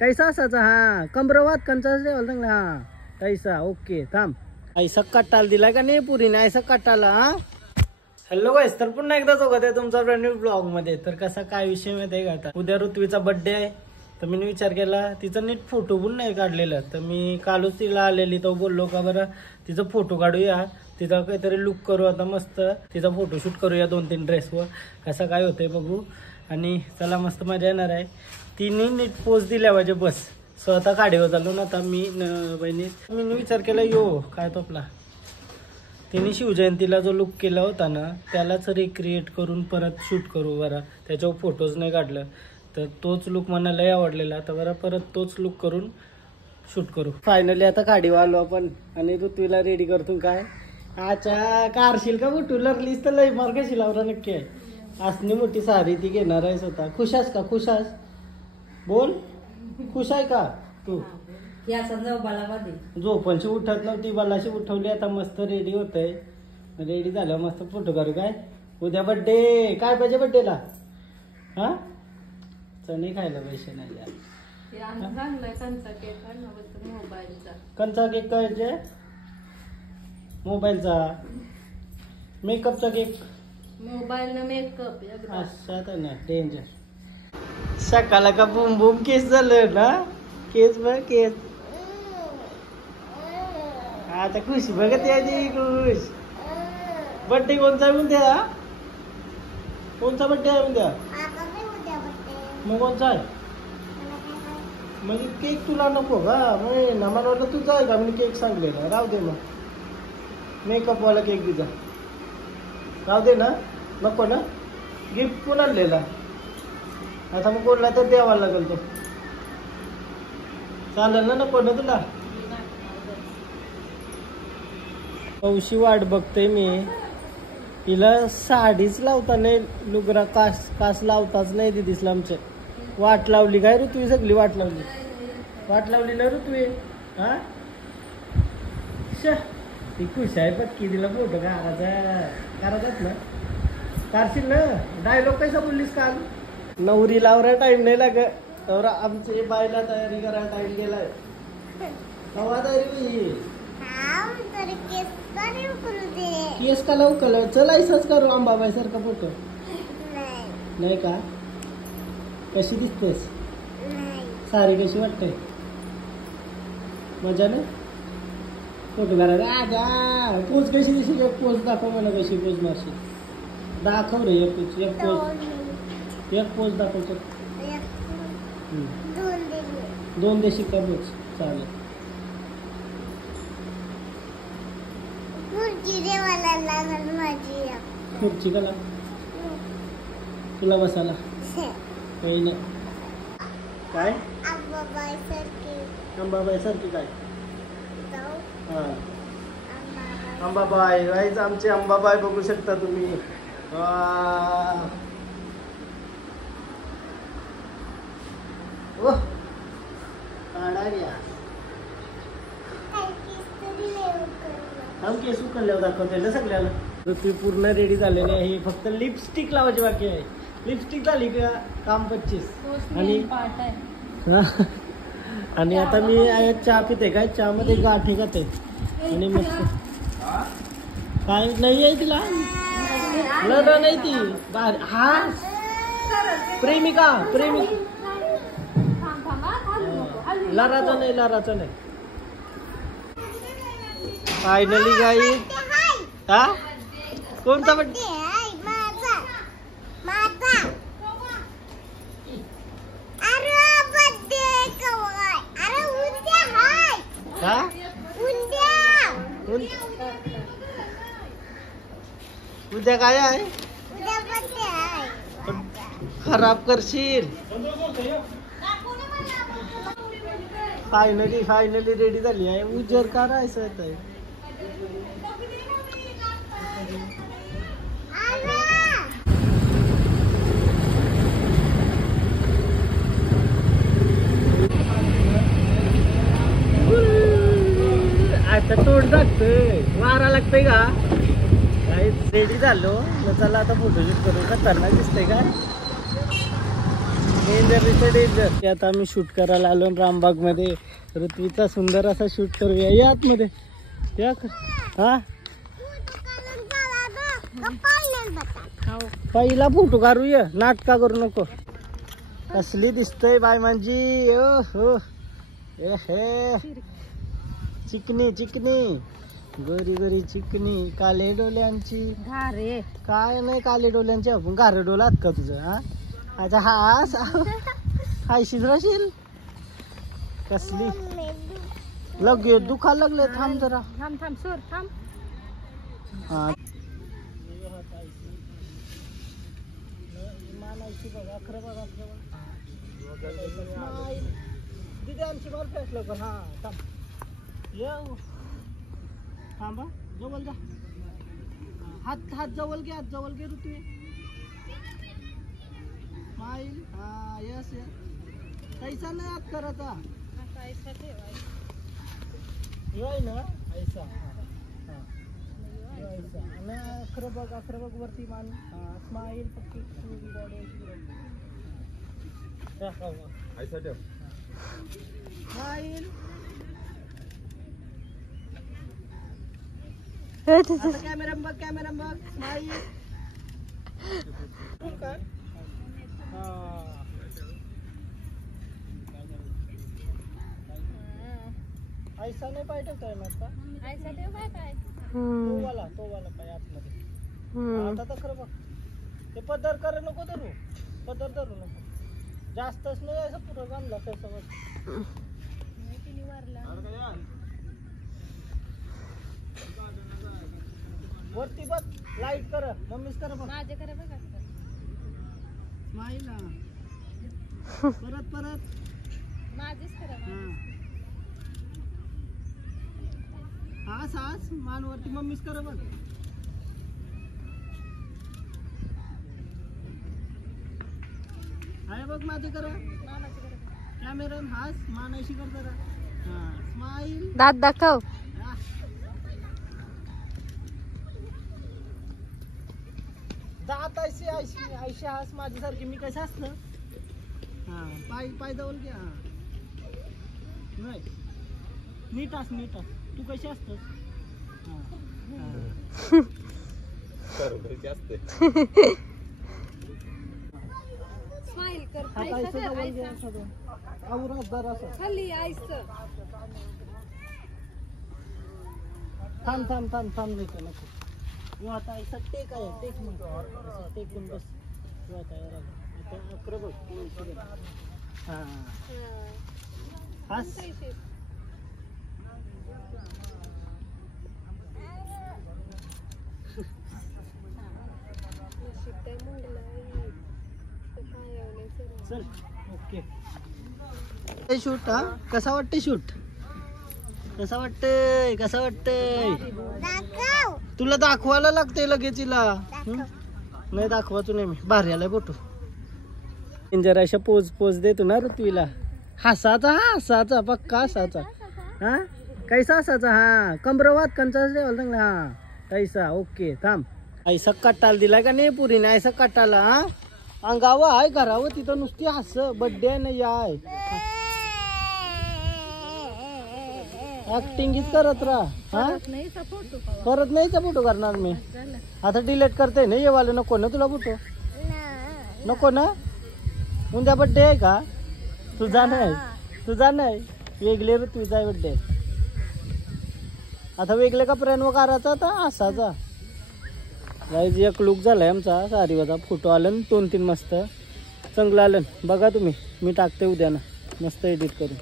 कैसा असायचा हा कमरवात कंचा चांगला हा कैसा ओके थांब ऐसा कट्टाल दिलाय का नाही पुरीने ऐसा कट्टाला हा. हॅलो गाईस तर पुन्हा एकदा सोबत आहे तुमचा ब्रँड न्यू ब्लॉग मध्ये. तर कसा काय विषय माहिती आहे का आता उद्या ऋत्वीचा बर्थडे आहे तर मी विचार केला तिचा नीट फोटो पण नाही काढलेला तर मी कालच तिला आलेली तो बोललो का बरं तिचा फोटो काढूया तिचा काहीतरी लुक करू आता मस्त तिचा फोटोशूट करूया 2-3 ड्रेसवर कसा काय होतंय बघू आणि चला मस्त मजा येणार आहे. तिने नीट पोज दिल्या पाहिजे बस स्वतः काढेवर झालो ना आता मी बहिणी मी विचार केला यो काय तो आपला तिने शिवजयंतीला जो लुक केला होता ना त्यालाच रिक्रिएट करून परत शूट करू बरं त्याच्यावर फोटोज नाही काढलं तर तोच लुक मला लय आवडलेला तर बरं परत तोच लुक करून शूट करू. फायनली आता गाडीवर आलो आपण आणि ऋत्वीला रेडी करतो काय अच्छा कारशील का कुठू लरलीस तर लय मार कशी लावरा नक्की आहे असली मोठी साडी ती घेणार आहे स्वतः. खुश आहेस का खुश आहेस बोल खुश आहे का तू झोपणशी उठत नव्हती बालाशी उठवली आता मस्त रेडी होत आहे रेडी झालं मस्त फोटो काढू काय उद्या बर्थडे काय पाहिजे बर्थडेला हा चणे खायला पैसे नाही यार कंचा केक पाहिजे मोबाईलचा मेकअपचा केक मोबाईल मेकअप असा तर नाही डेंजर सकाळला का बुम बुम केस झालं ना केस बघ केस आता खुशी बघत यायची खुश. बर्थडे कोणचा आहे उद्या कोणचा बर्थडे आहे उद्या मग कोणचा आहे म्हणजे केक तुला नको का मग मला वाटलं तुझा आहे का मी केक सांगलेला राहू दे मग मेकअपवाला केक दिजा राहू दे ना नको ना गिफ्ट पण आणलेला आता मग कोणला तर द्यावा लागेल तो चालेल ना नको ना तुला. हौशी वाट बघतोय मी तिला साडीच लावता नाही लुगरा कास लावताच नाही दिदीसला आमच्या वाट लावली काय ऋतवी सगळी वाट लावली ना ऋतवी हा ती खुश आहे पक्की तिला फोटो करायचाच ना कारशील ना डायलॉग कैसा बोललीस काल नवरी लावरा टाइम नाही लागत नवरा आमची बायला तयारी करायला टाइम गेलाय हवा तयारी केस का लवकर चल ऐसाच करू अंबाबाई सारखा फोटो नाही का कशी दिसतेस सारी कशी वाटते मजा नाही फोटो करायला पोज कशी दिसली एक पोज दाखव मला कशी पोज मारशी दाखव रे एक पोज दाखव दोन देशी का पोज चालेल. खुर्ची का तुला बसायला काही नाही काय अंबाबाई सारखी काय हा अंबाबाई गाईज आमची अंबाबाई बघू शकता तुम्ही केस उकळल्यावर दाखवते ना सगळ्याला. ती पूर्ण रेडी झालेली आहे फक्त लिपस्टिक लावायची बाकी आहे. लिपस्टिक झाली का काम 25 आणि आता मी चहा पिते काय चहा मध्ये गाठी खाते आणि मस्त काय नाही आहे तिला लढ नाही ती हा प्रेमिका लाराचा नाही फायनली गाई हा कोणता बर्थडे उद्या काय आहे खराब करशील. फायनली रेडी झाली आहे उजर का राहायचं आहे आता तोड जागतोय वारा लागतोय का रेडी झालो चला आता फोटोशूट करू खतरनाक दिसतंय का डेंजर. आता आम्ही शूट करायला आलो रामबाग मध्ये. ऋत्वीचा सुंदर असा शूट करूया. या आतमध्ये या. हा पहिला फोटो काढूया. नाटका करू नको. कसली दिसतय बाय माझी. हो हे चिकनी चिकनी गोरी गोरी चिकनी. काले डोल्यांची घारे काय नाही. काले डोल्यांची आपण गारे डोलात का तुझं. हा अच्छा हा खायशीच राशील. कसली लगे दुखायला लागले. थांब जरा. थांब सोर थांब. हा मानायची बघा. खरं बघा दिदी आमची बॉल फ्लॅश लवकर. हा थांब येऊ. थांबा जवळ जा. हात जवळ घे. हात जवळ घे ऋतू. स्माईल. हा यस यस. कैसा नाही हात करायचा. योय ना ऐसा. अखरं बघ वरती मान. स्माईल पक्की स्माईल. कॅमेरा बघ. स्माईल. ऐसा नाही पाय ठेवताय ना आता. तो वाला पाय आतमध्ये. आता तर खरं बघ. ते पदर कर नको धरू. पदर धरू नको. जास्तच नाही असं पुढं बांधला त्याच्यावर. वरती बघ. लाईट कर. मम्मीच कर बघ. स्माईल. परत हास मान वरती. मम्मीच कर बघ. आहे बघ माझे कर. कॅमेरा हास मानाशी कर जरा. स्माईल. दात दाखव. दात ऐशी हास माझ्यासारखी. मी कशी असतं. हा पाय जवळ घ्या. नाही नीट आस. तू कशी असतस. स्माइल कर. थांब नको. आता ऐसा टेक आहे. टेक म्हणतो. टेकून बस. अकरा बघ. हा हास. चल ओके. शूट. हा कसा वाटते शूट. कसा वाटतंय. तुला दाखवायला लागतंय लगेच तिला. नाही दाखवायचो नाही मी. भारी आलाय फोटो. डेंजर अशा पोज देतो ना ऋतवीला. हसाचा पक्का हसाचा. हा कैसा हसाचा. हा कमरवात कंचा देवाल चांगला. हा कैसा ओके. थांब. ऐसा कट्टाला दिलाय का नाही पुरीने. ऐसा कट्टाला. हा अंगावं आहे घरावं. तिथं नुसती हस. बड्डे आहे ना याय. ऍक्टिंगच करत राहा. हा परत नाहीचा फोटो करणार मी. आता डिलीट करते ना. ये वाले नको ना तुला फोटो. नको ना. उद्या बड्डे आहे का. तुझा नाही. वेगळे ऋतूचा बड्डे. आता वेगळे कपड्यांवर करायचा. आता असाचा एक लुक झालाय आमचा. सारीवाचा फोटो आलं 2-3 मस्त चांगलं आलं. बघा तुम्ही. मी टाकते उद्या ना मस्त एडिट करून.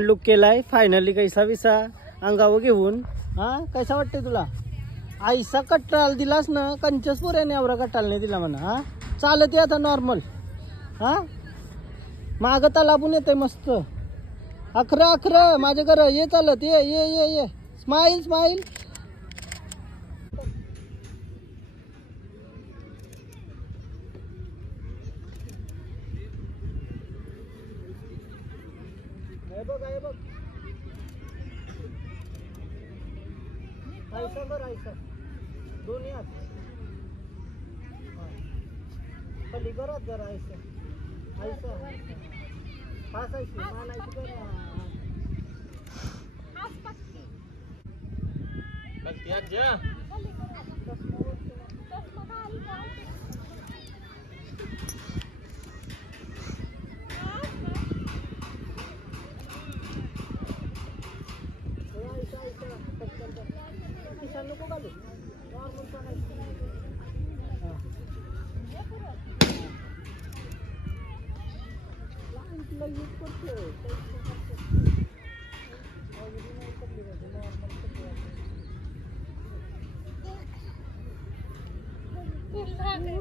लुक केलाय फायनली. कैसा विसा अंगावर घेऊन. हा कैसा वाटते तुला. ऐसा कट्टाल दिलास ना. कंचस पोऱ्याने एवढा कट्टाल नाही दिला म्हणा. हा चालत आहे आता नॉर्मल. हा माग तालापून येते मस्त. अखरं माझ्या घर ये चालत. ये स्माईल. बघ ऐसा दोन्ही हात खाली करत जरा ऐसा.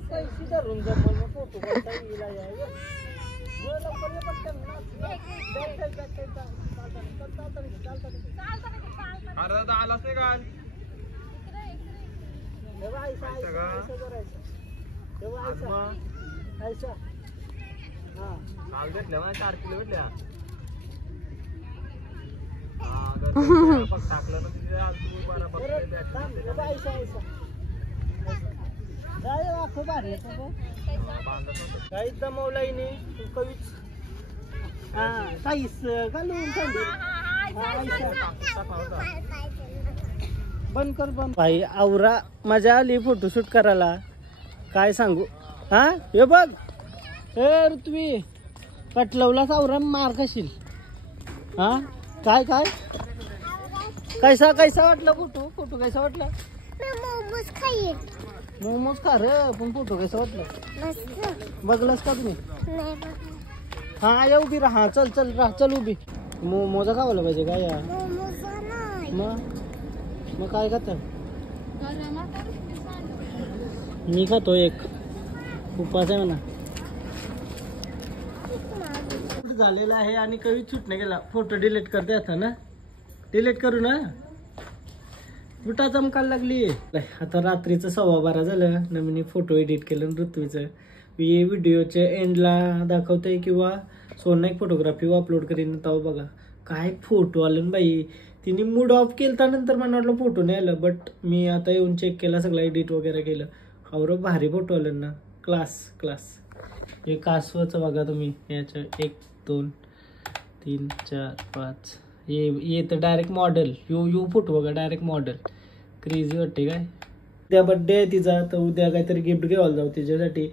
पैसे धरून जमल मग फोटो काढता येईल आलाच नाही का काल भेटल्या मला 4 किलो भेटल्या टाकलं काहीच जमवलाय नाही कवीच काहीच घालून बंद कर बंद भाई आवरा मजा आली फोटोशूट करायला काय सांगू हा हे बघ हे ऋत्वी कटलवलाच आवरा मार खाशील हा काय काय कैसा कैसा वाटलं फोटो फोटो कैसा वाटला मोमोज खा रे पण फोटो कैसा वाटलं बघलास का तुम्ही हा या उभी राहा चल चल राहा चल उभी मोमोजा खावायला पाहिजे काय या मग काय खात मी खातो एक उपास आहे म्हणा झालेला आहे आणि कधी सुटणे गेला फोटो डिलीट करते आता ना डिलीट करू ना बुटा चमकायला लागली आता रात्रीचं 12:15 झालं ना मी फोटो एडिट केलं ऋत्वीचं मी व्हिडिओच्या एंडला दाखवतंय किंवा सोनाक फोटोग्राफी अपलोड करीन तेव्हा बघा काय फोटो आले बाई तिने मूड ऑफ केला नंतर मला वाटलं फोटो नाही आलं बट मी आता येऊन चेक केला सगळं एडिट वगैरे केलं और भारी फोटो आले ना क्लास क्लास हे कासवाचं बघा तुम्ही याच्या 1 2 3 4 5 ये तर डायरेक्ट मॉडेल यू फोटो बघा डायरेक्ट मॉडेल क्रेझी वाटते काय उद्या बड्डे आहे तिचा तर उद्या काहीतरी गिफ्ट घ्यायला जाऊ तिच्यासाठी